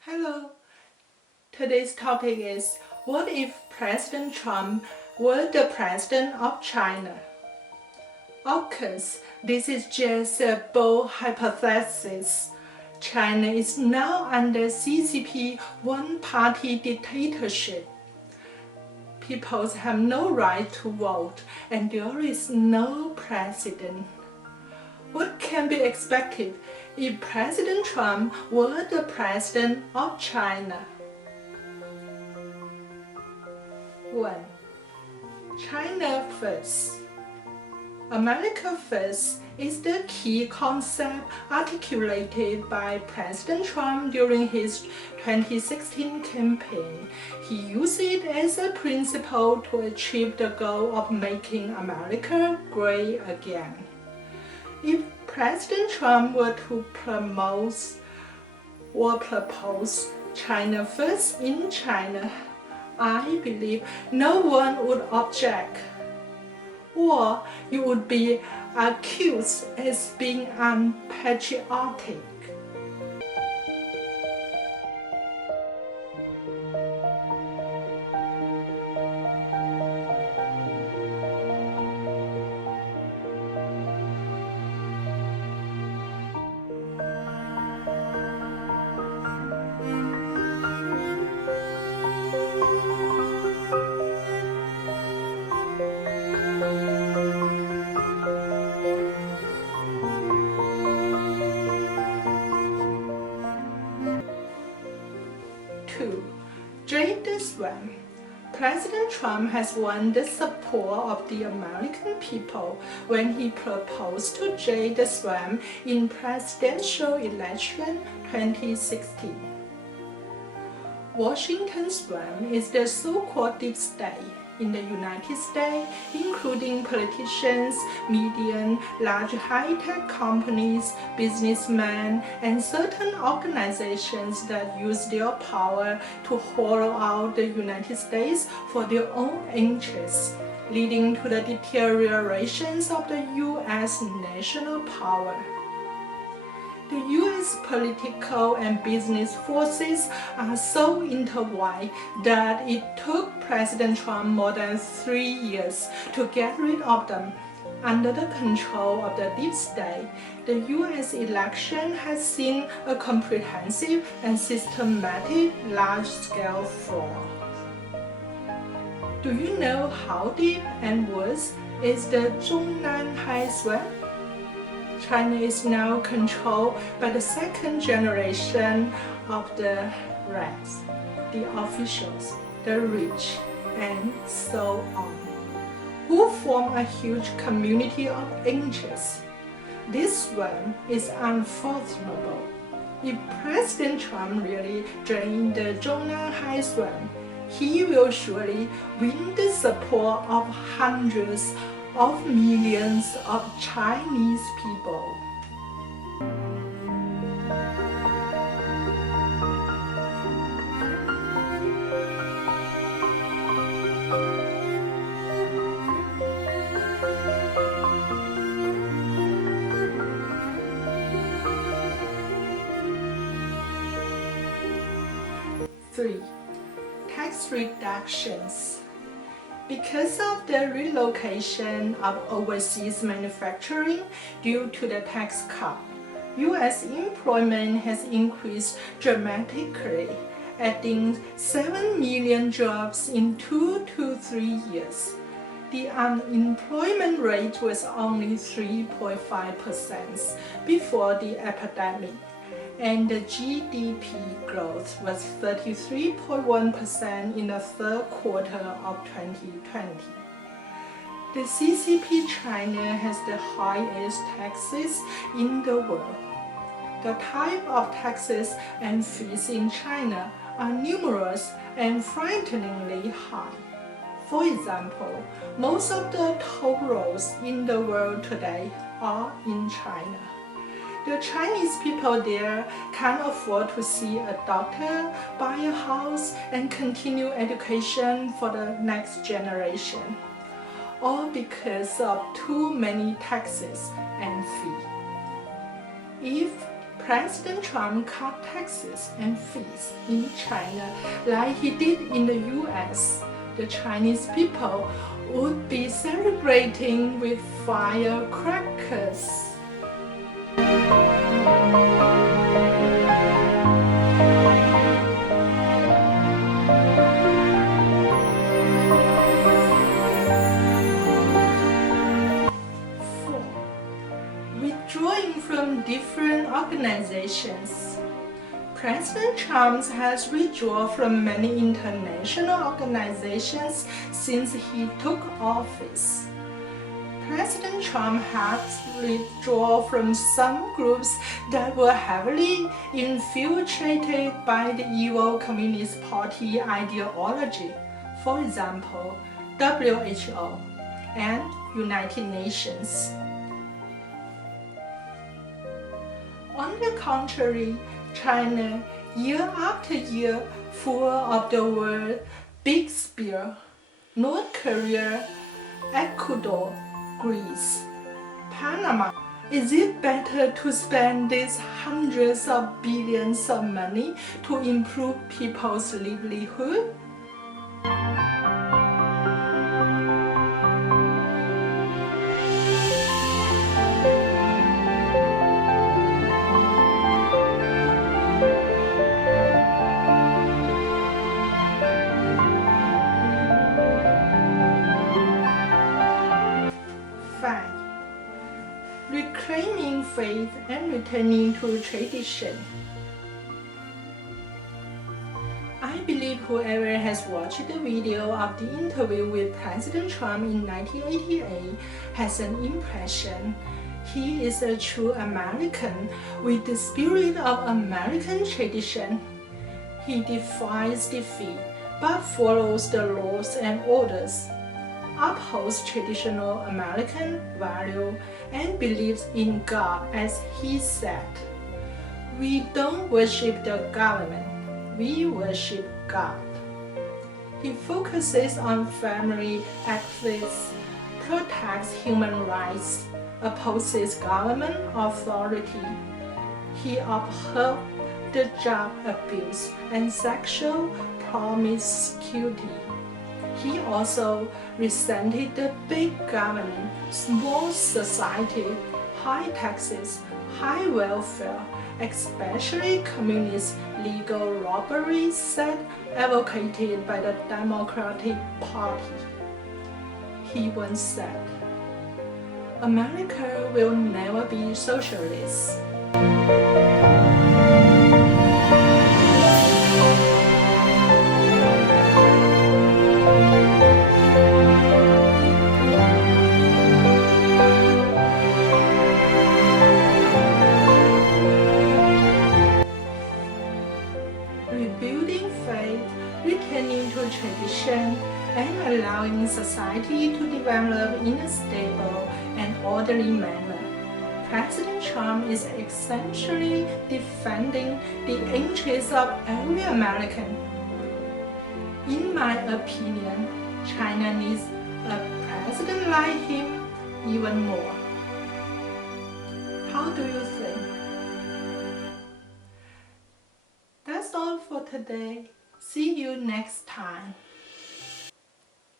Hello. Today's topic is, what if President Trump were the president of China? Of course, this is just a bold hypothesis. China is now under CCP one-party dictatorship. People have no right to vote and there is no president. What can be expected if President Trump were the president of China? 1. China first. America first is the key concept articulated by President Trump during his 2016 campaign. He used it as a principle to achieve the goal of making America great again. If President Trump were to promote or propose China first in China, I believe no one would object, or you would be accused as being unpatriotic. Jade the Swan. President Trump has won the support of the American people when he proposed to Jade the Swan in presidential election 2016. Washington Swan is the so-called deep state in the United States, including politicians, media, large high-tech companies, businessmen, and certain organizations that use their power to hollow out the United States for their own interests, leading to the deterioration of the U.S. national power. The U.S. political and business forces are so intertwined that it took President Trump more than 3 years to get rid of them. Under the control of the deep state, the U.S. election has seen a comprehensive and systematic large-scale fraud. Do you know how deep and worse is the Zhongnanhai Swan? China is now controlled by the second generation of the rats, the officials, the rich, and so on, who form a huge community of interests. This one is unfathomable. If President Trump really drained the Zhongnanhai Swan, he will surely win the support of hundreds of millions of Chinese people. Three, tax reductions. Because of the relocation of overseas manufacturing due to the tax cut, U.S. employment has increased dramatically, adding 7 million jobs in 2 to 3 years. The unemployment rate was only 3.5% before the epidemic, and the GDP growth was 33.1% in the third quarter of 2020. The CCP China has the highest taxes in the world. The type of taxes and fees in China are numerous and frighteningly high. For example, most of the toll roads in the world today are in China. The Chinese people there can't afford to see a doctor, buy a house, and continue education for the next generation. all because of too many taxes and fees. If President Trump cut taxes and fees in China like he did in the US, the Chinese people would be celebrating with firecrackers. Withdrawing from different organizations. President Trump has withdrawn from many international organizations since he took office. President Trump has withdrawn from some groups that were heavily infiltrated by the evil Communist Party ideology, for example, WHO and United Nations. On the contrary, China, year after year, full of the word Big Spear, North Korea, Ecuador, Greece, Panama. Is it better to spend these hundreds of billions of money to improve people's livelihood? Reclaiming faith and returning to tradition. I believe whoever has watched the video of the interview with President Trump in 1988 has an impression. He is a true American with the spirit of American tradition. He defies defeat but follows the laws and orders, upholds traditional American values, and believes in God as he said. We don't worship the government, we worship God. He focuses on family ethics, protects human rights, opposes government authority. He upholds the job abuse and sexual promiscuity. He also resented the big government, small society, high taxes, high welfare, especially communist legal robbery set advocated by the Democratic Party. He once said, "America will never be socialist." Rebuilding faith, returning to tradition, and allowing society to develop in a stable and orderly manner. President Trump is essentially defending the interests of every American. In my opinion, China needs a president like him even more. How do you think? That's all for today. See you next time.